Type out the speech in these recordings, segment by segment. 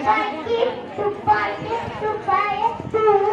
துப்பாக்கி துப்பாக்கி துப்பாய தூமலை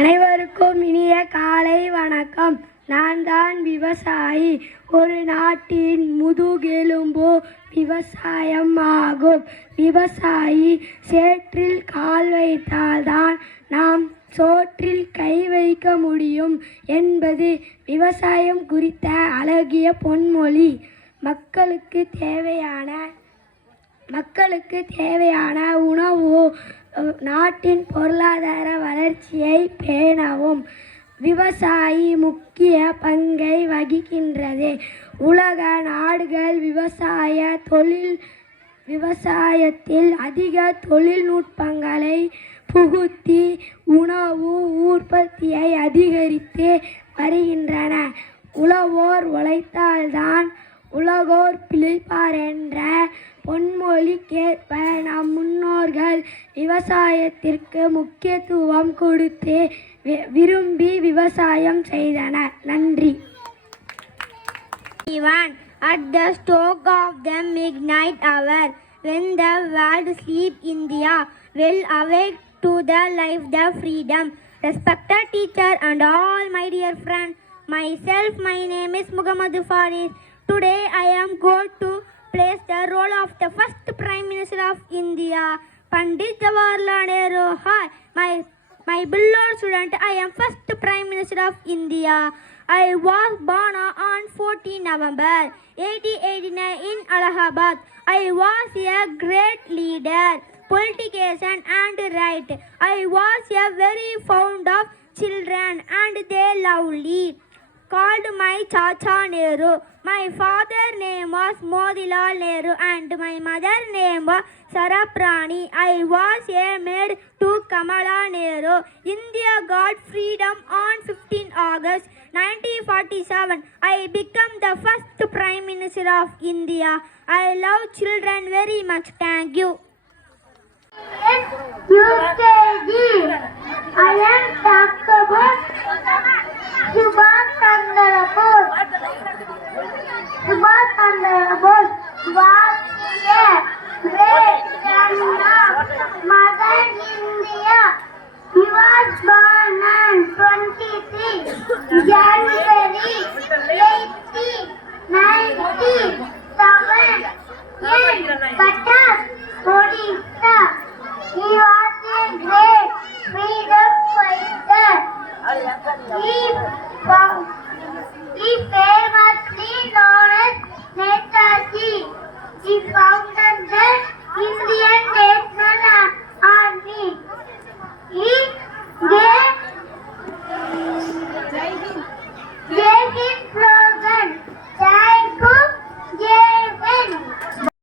அனைவருக்கும் இனிய காலை வணக்கம். நான் தான் விவசாயி. ஒரு நாட்டின் முதுகெலும்போ விவசாயம் ஆகும். விவசாயி சேற்றில் கால் வைத்தால்தான் நாம் சோற்றில் கை வைக்க முடியும் என்பது விவசாயம் குறித்த அழகிய பொன்மொழி. மக்களுக்கு தேவையான மக்களுக்கு தேவையான உணவு நாட்டின் பொருளாதார வளர்ச்சியை பேணவும் விவசாயி முக்கிய பங்கை வகிக்கின்றது. உலக நாடுகள் விவசாய தொழில் விவசாயத்தில் அதிக தொழில்நுட்பங்களை புகுத்தி உணவு உற்பத்தியை அதிகரித்து வருகின்றன. உழவோர் உழைத்தால்தான் உலகோர் பிழைப்பார் என்ற பொன்மொழிக்கேற்ப நம் முன்னோர்கள் விவசாயத்திற்கு முக்கியத்துவம் கொடுத்து விரும்பி விவசாயம் செய்தனர் நன்றி Even at the stroke of the midnight hour, when the world sleep, India will awake to the life, the freedom. Respected teacher and all my dear friends, myself, my name is Muhammad Faris. Today I am going to place the role of the first Prime Minister of India, Pandit Jawaharlal Nehru. Hi, my my beloved student, I am first Prime Minister of India. I was born on 14 November 1889 in Allahabad. I was a great leader, politician and right. I was a very fond of children and they lovely. Called my Chacha Nehru. My father name was Modilal Nehru and my mother name was Saraprani. I was a maid to Kamala Nehru. India got freedom on 15 August 1947. I became the first Prime Minister of India. I love children very much. Thank you. UKG. I am talking